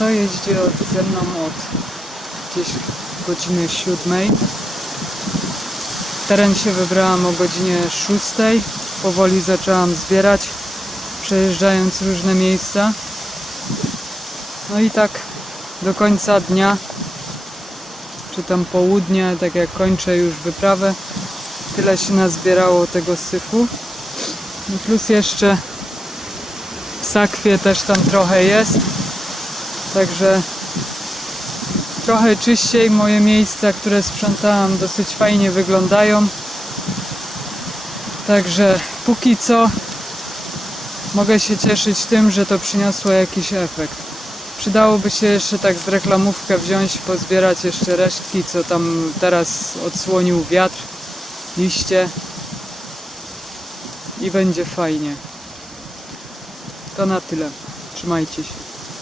A to jeździ od, ze mną od gdzieś godziny siódmej. Teren się wybrałam o godzinie szóstej. Powoli zaczęłam zbierać, przejeżdżając różne miejsca. No i tak do końca dnia, czy tam południa, tak jak kończę już wyprawę, tyle się nazbierało tego syfu. Plus jeszcze w sakwie też tam trochę jest. Także trochę czyściej moje miejsca, które sprzątałam, dosyć fajnie wyglądają. Także póki co mogę się cieszyć tym, że to przyniosło jakiś efekt. Przydałoby się jeszcze tak z reklamówkę wziąć, pozbierać jeszcze resztki, co tam teraz odsłonił wiatr, liście i będzie fajnie. To na tyle. Trzymajcie się.